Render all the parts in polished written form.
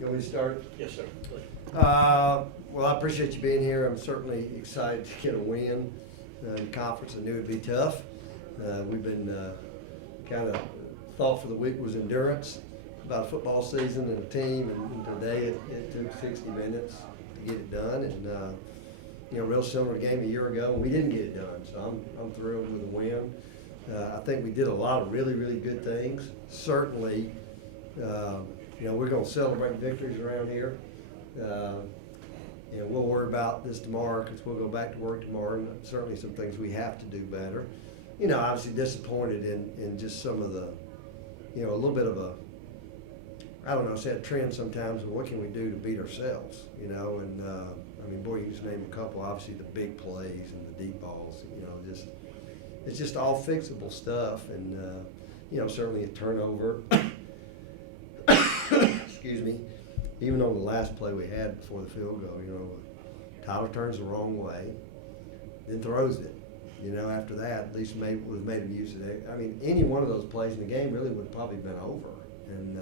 You want me to start? Yes, sir. Please. Well, I appreciate you being here. I'm certainly excited to get a win in conference. I knew it'd be tough. We've been kind of thought for the week was endurance about a football season and a team, and today it took 60 minutes to get it done. And real similar game a year ago, and we didn't get it done. So I'm thrilled with the win. I think we did a lot of really, really good things. Certainly, we're going to celebrate victories around here. We'll worry about this tomorrow because we'll go back to work tomorrow. And certainly some things we have to do better. Obviously disappointed in just some of the, a little bit of a, I don't know, it's that trend sometimes of what can we do to beat ourselves, boy, you just name a couple. Obviously the big plays and the deep balls, it's just all fixable stuff. And, certainly a turnover. Excuse me. Even on the last play we had before the field goal, Tyler turns the wrong way, then throws it. After that, at least would have made him use it. I mean, any one of those plays in the game really would have probably been over. And,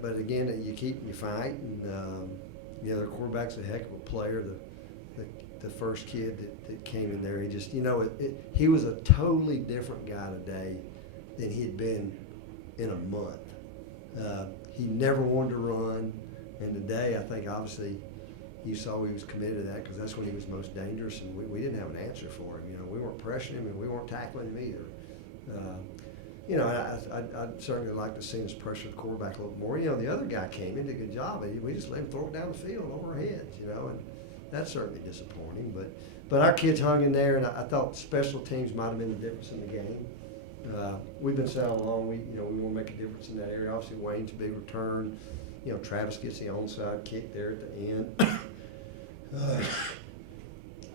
but again, you keep and you fight. And, their quarterback's a heck of a player. The first kid that came in there, he just, he was a totally different guy today than he had been in a month. He never wanted to run, and today I think obviously you saw he was committed to that because that's when he was most dangerous, and we didn't have an answer for him. We weren't pressuring him and we weren't tackling him either. I'd certainly like to see us pressure the quarterback a little more. The other guy came in, did a good job, and we just let him throw it down the field over our heads, and that's certainly disappointing. But our kids hung in there, and I thought special teams might have been the difference in the game. We've been saying all along, we want to make a difference in that area. Obviously, Wayne's a big return. Travis gets the onside kick there at the end.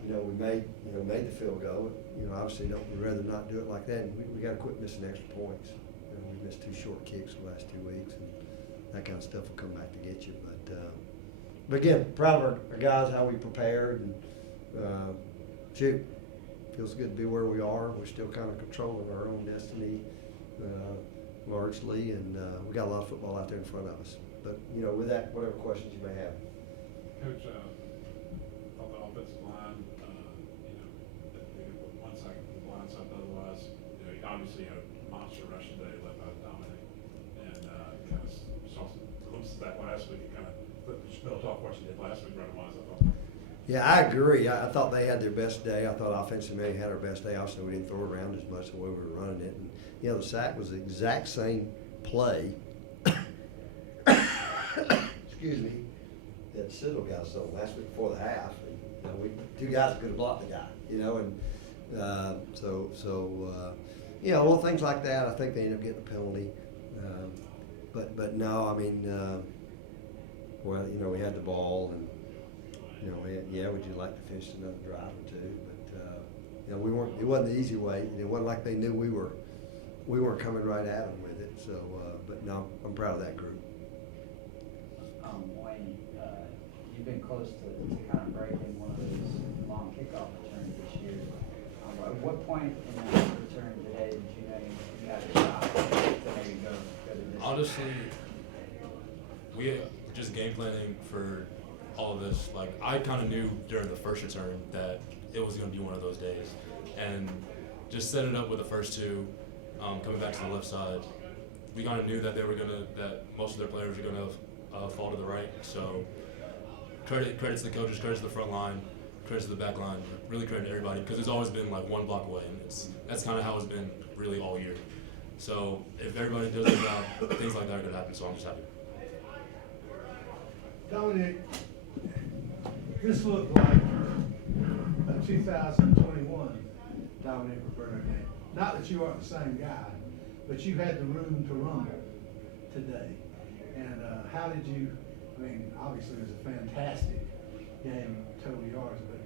We made the field goal. Obviously, we'd rather not do it like that. And we got to quit missing extra points. We missed 2 short kicks the last 2 weeks, and that kind of stuff will come back to get you. But again, proud of our guys, how we prepared, and feels good to be where we are. We're still kind of controlling our own destiny, largely, and we got a lot of football out there in front of us. But with that, whatever questions you may have. Coach, on the offensive line, one second the blind side, otherwise, obviously a monster rushing day led by Dominic, and kind of saw some glimpses of that last week. It kind of built off what you did last week, running-wise, I thought. Yeah, I agree. I thought they had their best day. I thought offensively they had our best day. Obviously, we didn't throw around as much the way we were running it. And, the sack was the exact same play. Excuse me. That Siddle got us on last week before the half. And, 2 guys could have blocked the guy, little things like that. I think they ended up getting a penalty. But no, we had the ball, and would you like to finish another drive or two? But we weren't. It wasn't the easy way. It wasn't like they knew we weren't coming right at them with it. So, but no, I'm proud of that group. Wayne, you've been close to kind of breaking one of those long kickoff returns this year. At what point in that return today did you know you had a shot to maybe go to this? Honestly, we just game planning for all of this. Like, I kind of knew during the first return that it was going to be one of those days, and just setting up with the first 2, coming back to the left side, we kind of knew that that most of their players were going to fall to the right. So credit to the coaches, credit to the front line, credit to the back line, really credit to everybody, because it's always been like 1 block away, and that's kind of how it's been really all year. So if everybody does their job, things like that could happen. So I'm just happy. Dominic, this looked like a 2021 Dominic Roberto game. Not that you aren't the same guy, but you had the room to run today. And how did you, obviously it was a fantastic game, total yards, but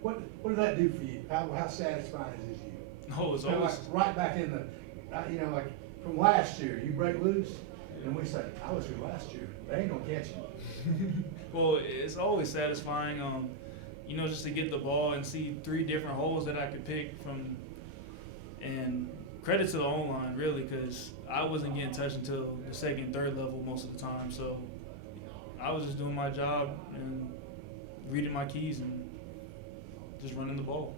what did that do for you? How satisfying is it to you? No, it's always right back in the, like from last year, you break loose, and we say, I was here last year. They ain't gonna catch you. well, it's always satisfying, just to get the ball and see 3 different holes that I could pick from, and credit to the O-line, really, because I wasn't getting touched until the second, third level most of the time. So I was just doing my job and reading my keys and just running the ball.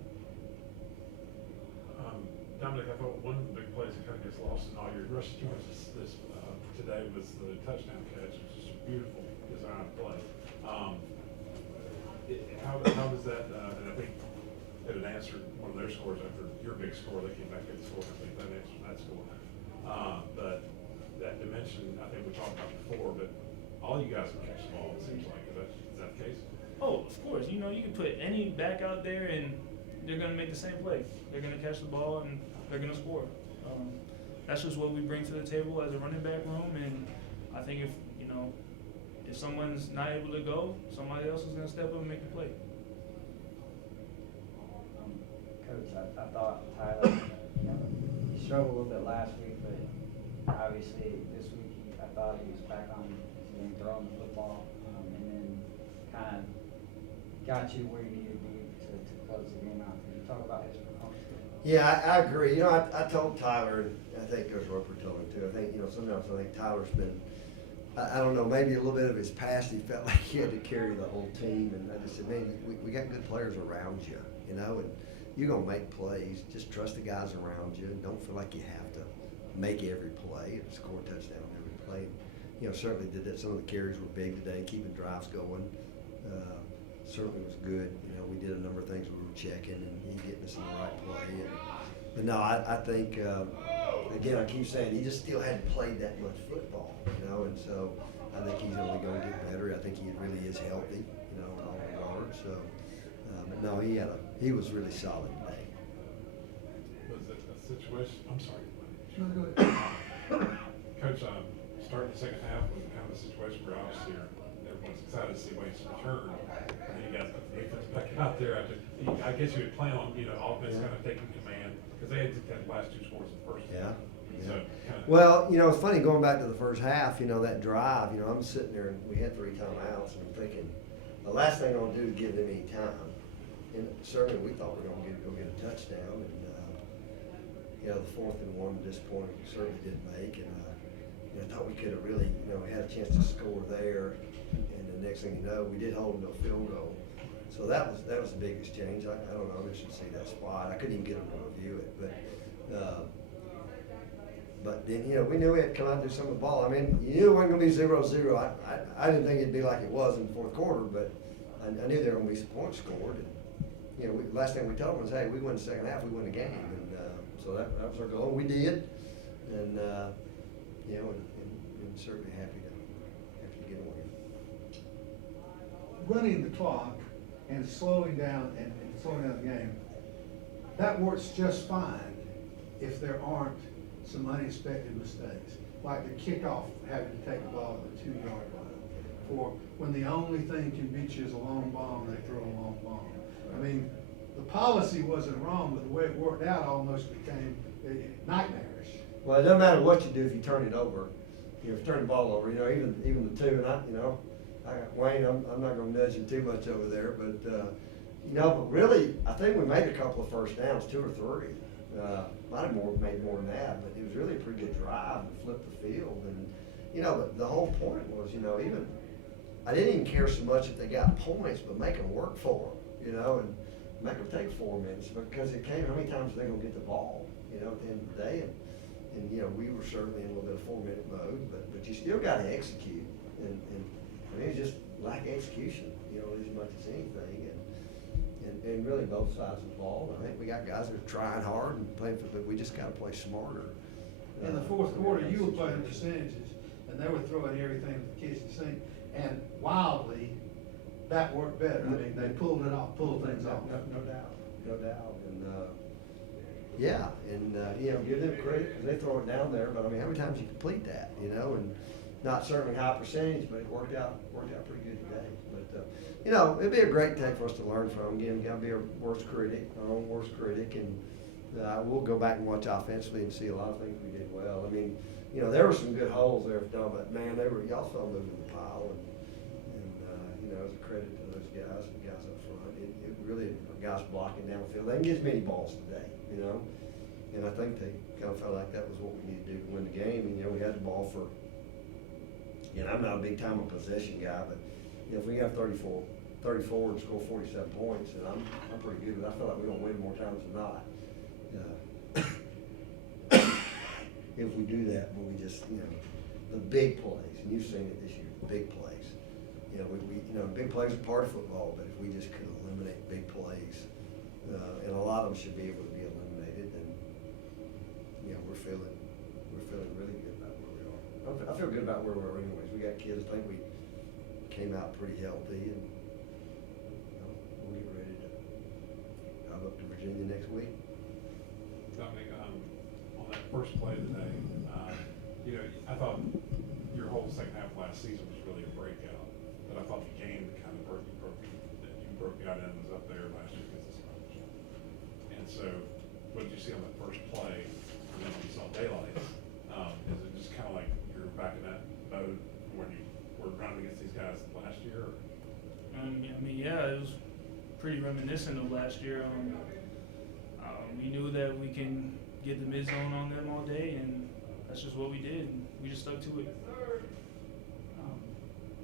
Dominic, I thought one of the big plays that kind of gets lost in all your rushing yards today was the touchdown catch, which is a beautiful design play. How does that, and I think it had answered one of their scores after your big score, they came back and scored, I think that answered that score. But that dimension, I think we talked about before, but all you guys can catch the ball, it seems like. Is that the case? Oh, of course. You know, you can put any back out there and they're going to make the same play. They're going to catch the ball and they're going to score. That's just what we bring to the table as a running back room. And I think if someone's not able to go, somebody else is going to step up and make the play. Coach, I thought Tyler, he struggled a little bit last week, but obviously this week I thought he was back on his game, throwing the football, and then kind of got you where you needed to be to close the game out. Can you talk about his performance? Yeah, I agree. I told Tyler, and I think Coach Roberto told him too. I think, sometimes I think Tyler's been, I don't know, maybe a little bit of his past, he felt like he had to carry the whole team. And I just said, man, we got good players around you, and you're going to make plays. Just trust the guys around you. Don't feel like you have to make every play and score a touchdown every play. Certainly did that. Some of the carries were big today, keeping drives going. Certainly was good. We did a number of things we were checking and he getting us in the right play. But no, I think, again, I keep saying he just still hadn't played that much football, and so I think he's only going to get better. I think he really is healthy, in all regards. So, but no, he was really solid today. Was it a situation? I'm sorry. Sure, go ahead. Coach, starting the second half was kind of a situation where obviously everyone's excited to see Wade's return. And then you guys put the defense back out there. I guess you would plan on, offense kind of taking command because they had the last two scores in the first half. So Well, it's funny going back to the first half, that drive, I'm sitting there and we had 3 timeouts and I'm thinking, the last thing I want to do is give them any time. And certainly we thought we were going to go get a touchdown. And, the 4th and 1 at this point we certainly didn't make. And I thought we could have really, we had a chance to score there. And the next thing you know, we did hold them to a field goal. So that was the biggest change. I don't know, I should see that spot. I couldn't even get them to review it. But then, we knew we had to come out and do some of the ball. I mean, you knew it wasn't going to be 0-0. I didn't think it'd be like it was in the 4th quarter, but I knew there were going to be some points scored. And, last thing we told them was, hey, we win the second half, we win the game. And so that was our goal. We did. And, and certainly happy to get a win. Running the clock and slowing down the game, that works just fine if there aren't some unexpected mistakes, like the kickoff having to take the ball at the 2-yard line, or when the only thing can beat you is a long bomb, they throw a long bomb. I mean, the policy wasn't wrong, but the way it worked out almost became nightmarish. Well, it doesn't matter what you do if you turn it over. If you turn the ball over, even the 2, and Wayne, I'm not going to nudge him too much over there, but but really, I think we made a couple of first downs, 2 or 3. Might have made more than that, but it was really a pretty good drive and flipped the field. And the whole point was, even I didn't even care so much if they got points, but make them work for them, and make them take 4 minutes because it came. How many times are they going to get the ball, at the end of the day? And we were certainly in a little bit of 4-minute mode, but you still got to execute. And I mean, it's just lack of execution, as much as anything. And really both sides of the ball. I think we got guys that are trying hard and playing, but we just got to play smarter. In the 4th quarter, you were playing percentages, and they were throwing everything to the kitchen sink. And wildly, that worked better. I mean, they pulled things off. No doubt. And give them credit because they throw it down there. But I mean, how many times you complete that? And not certainly high percentage, but it worked out pretty good today. But it'd be a great thing for us to learn from. Again, we got to be our worst critic, our own worst critic, and we'll go back and watch offensively and see a lot of things we did well. I mean, there were some good holes there for Dom, but man, y'all saw them moving the pile, and as a credit to those guys, the guys up front. It really guys blocking downfield. They can get as many balls today, And I think they kind of felt like that was what we needed to do to win the game. And, you know, we had the ball for, you know, I'm not a big time of possession guy, but, you know, if we have 34 and score 47 points, then I'm pretty good. But I feel like we're going to win more times than not. If we do that, but we just, you know, the big plays, and you've seen it this year, big plays. You know, you know, big plays are part of football, but if we just could eliminate big plays, and a lot of them should be able to be eliminated, then, you know, we're feeling really good about where we are. I feel good about where we are anyways. We got kids, I think we came out pretty healthy, and, you know, we'll get ready to drive up to Virginia next week. Dominic, on that first play today, you know, I thought your whole second half of last season was really a breakout, but I thought the game that kind of broke out and was up there last year against the Sponge. And so, what did you see on that first play, and then when you saw daylight? Is it just kind of like you're back in that mode when you were running against these guys last year? Or? I mean, yeah, it was pretty reminiscent of last year. We knew that we can get the mid zone on them all day, and that's just what we did. We just stuck to it.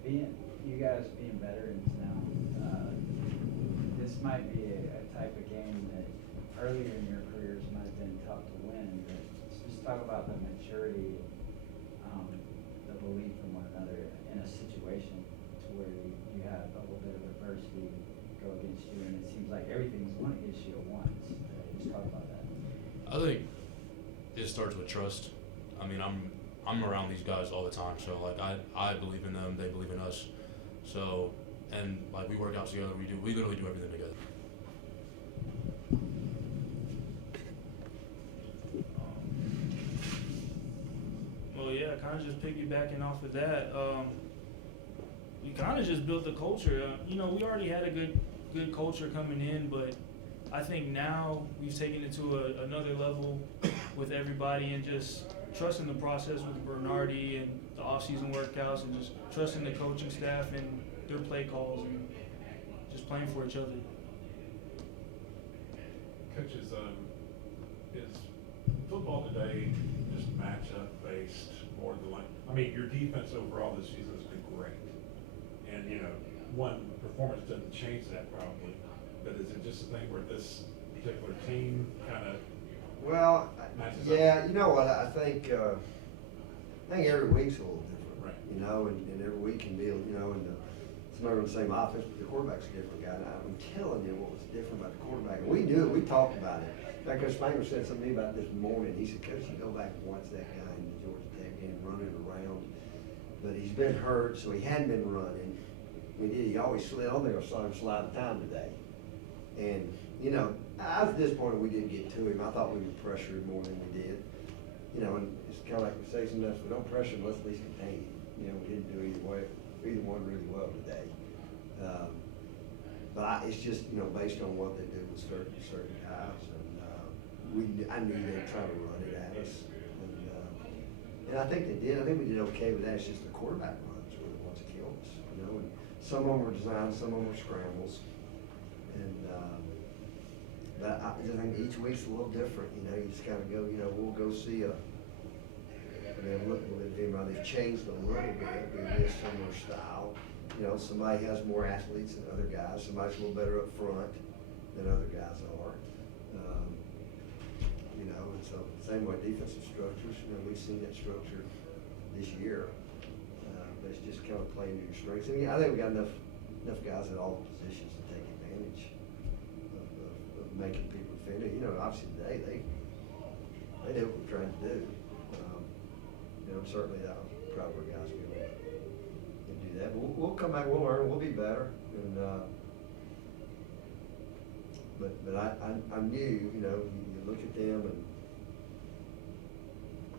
You guys being veterans now, this might be a type of game that earlier in your careers might have been tough to win, but just talk about the maturity, the belief in one another in a situation to where you have a little bit of adversity go against you, and it seems like everything's going against you at once. Just talk about that. I think it starts with trust. I mean, I'm around these guys all the time, so like I believe in them, they believe in us. So, and like we work out together, we literally do everything together. Well, yeah, kind of just piggybacking off of that. We kind of just built the culture. You know, we already had a good culture coming in, but I think now we've taken it to another level with everybody, and just trusting the process with Bernardi and the off-season workouts, and just trusting the coaching staff and their play calls, and just playing for each other. Coaches, is football today just matchup based more than like? I mean, your defense overall this season has been great, and you know, one performance doesn't change that probably, but is it just a thing where this particular team kind of? Well, matches yeah, up? you know what, I think every week's a little different, Right. you know, and every week can be, you know, and it's never the same offense, but the quarterback's a different guy. And I'm telling you what was different about the quarterback, and we knew it, we talked about it. Like Coach Spangler said something to me about this morning. He said, Coach, you go back and watch that guy in the Georgia Tech game running around, but he's been hurt, so he hadn't been running. He always slid. I don't think I saw him slide a time today. And, you know, I was disappointed we didn't get to him. I thought we would pressure him more than we did. You know, and it's kind of like we say sometimes, we don't pressure him, let's at least contain him. You know, we didn't do either one really well today. But it's just, you know, based on what they do with certain guys. And I knew they'd try to run it at us. And I think they did. I think we did okay with that. It's just the quarterback runs were the ones that killed us. You know, and some of them were designed, some of them were scrambles. And but I just think each week's a little different. You know, you just gotta go. You know, we'll go see they've changed a little bit. Maybe a similar style. You know, somebody has more athletes than other guys. Somebody's a little better up front than other guys are. You know, and so same way defensive structures. You know, we've seen that structure this year. But it's just kind of playing to your strengths. I mean, I think we got enough guys at all positions to take advantage of making people defend it. You know, obviously today they know what we're trying to do. You know, certainly that was proud of our guys to be able to do that. But we'll come back, we'll learn, we'll be better. And but I knew, you know, you look at them and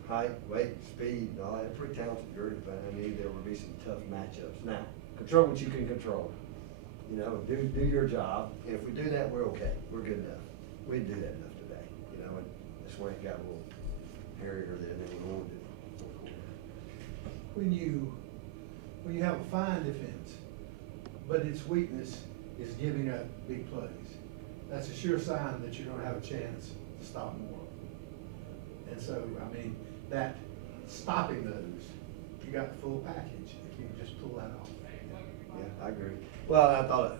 height, weight, speed, and all that, pretty talented group. But I knew there would be some tough matchups. Now, control what you can control. You know, do your job. And if we do that, we're okay. We're good enough. We didn't do that enough today. You know, and this one got a little hairier than we wanted it. When you have a fine defense, but its weakness is giving up big plays, that's a sure sign that you're going to have a chance to stop more. And so, I mean, that stopping those, you got the full package if you can just pull that off. Yeah, I agree. Well, I thought,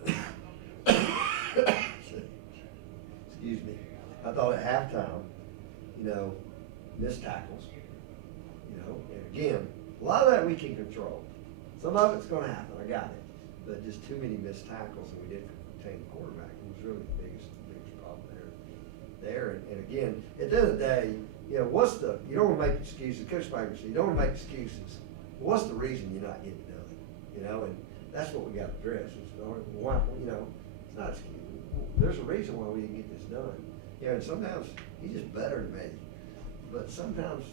excuse me, I thought at halftime, missed tackles, and again, a lot of that we can control. Some of it's gonna happen, I got it, but just too many missed tackles and we didn't contain the quarterback. It was really the biggest problem there. And again, at the end of the day, you don't wanna make excuses, Coach Spiker said, you don't wanna make excuses. What's the reason you're not getting it done? And that's what we got to address. Why, it's not excuse. There's a reason why we didn't get this done. And sometimes he's just better than me, but sometimes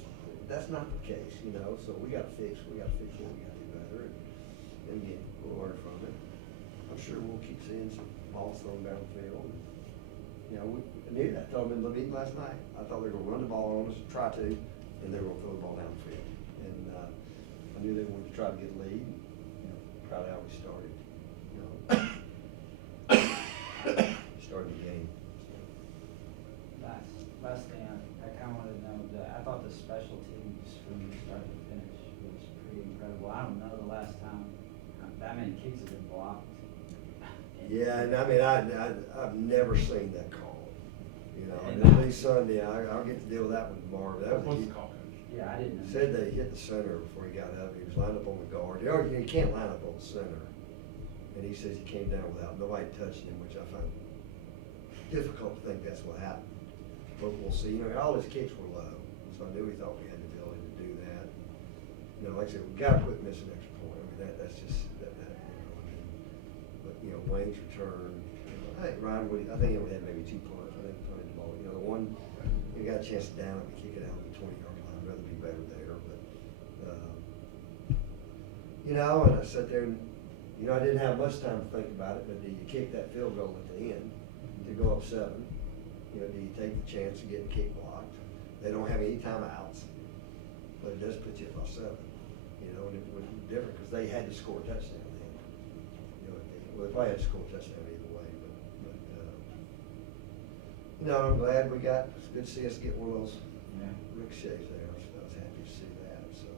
that's not the case. So we got to fix what we got to do better, and again, we'll learn from it. I'm sure we'll keep seeing some balls thrown down the field. I knew that. I told them in the meeting last night. I thought they were going to run the ball on us, try to, and they were going to throw the ball down the field. And I knew they wanted to try to get a lead. Proud of how we started. Started the game. Last thing, I kind of wanted to know, I thought the special teams from start to finish was pretty incredible. I don't know the last time that many kicks have been blocked. Yeah, and I mean, I've never seen that call. And And at least Sunday, I'll get to deal with that one tomorrow. That What's was the call, Coach? Yeah, I didn't know. Said they hit the center before he got up. He was lined up on the guard. You can't line up on the center. And he says he came down without nobody touching him, which I find difficult to think that's what happened. But we'll see. All his kicks were low, so I knew he thought we had the ability to do that. Like I said, we got to quit missing extra point. I mean, that's just that. But Wayne's return. I think Ryan Woody. I think he only had maybe 2 punts. I think he punted the ball. The one he got a chance to down it and kick it out of the 20-yard line. I'd rather be better there, but and I sat there and I didn't have much time to think about it. But do you kick that field goal at the end to go up 7? Do you take the chance of getting kick blocked? They don't have any timeouts, but it does put you up by 7. And it was different because they had to score a touchdown then. They probably had to score a touchdown either way, but I'm glad we got. It's good to see us get one of those ricochets there. I was happy to see that. So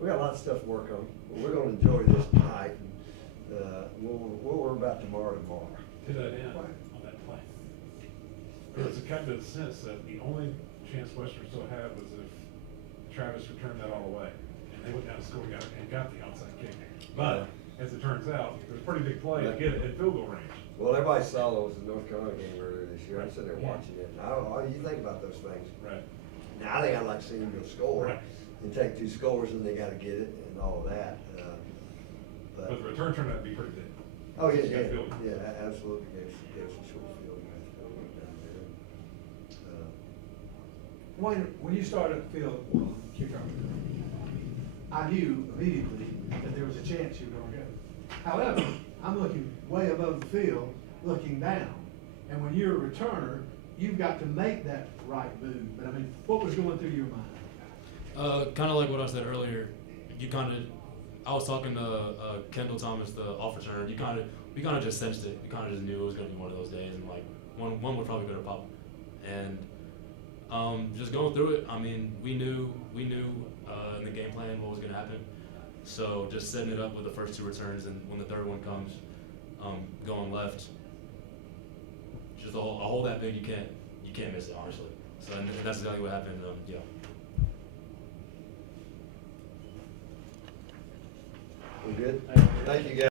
we got a lot of stuff to work on. But we're going to enjoy this tonight. And, we'll worry about tomorrow. To that end, on that play, there was a kind of sense that the only chance Western still had was if Travis returned that all the way, and they went down and scored and got the outside kick. But as it turns out, it was a pretty big play to get it at field goal range. Well, everybody saw those in North Carolina game earlier this year. I'm sitting there watching it. And you think about those things. Right. Now, I think I'd like to see them go score Right. and take 2 scores, and they got to get it and all of that. But the return turned out to be pretty big. Oh, yeah, Just got field. absolutely. Gave some short field down there. When you started the field kickoff, I knew immediately that there was a chance you were going to go. However, I'm looking way above the field, looking down. And when you're a returner, you've got to make that right move. But I mean, what was going through your mind? Kind of like what I said earlier. I was talking to Kendall Thomas, the off returner. We kind of just sensed it. We kind of just knew it was going to be one of those days, and like one would probably go to pop. And just going through it, I mean, we knew in the game plan what was going to happen. So just setting it up with the first 2 returns, and when the third one comes, going left, just a hole that big, you can't miss it, honestly. So and that's exactly what happened. We good? Thank you, guys.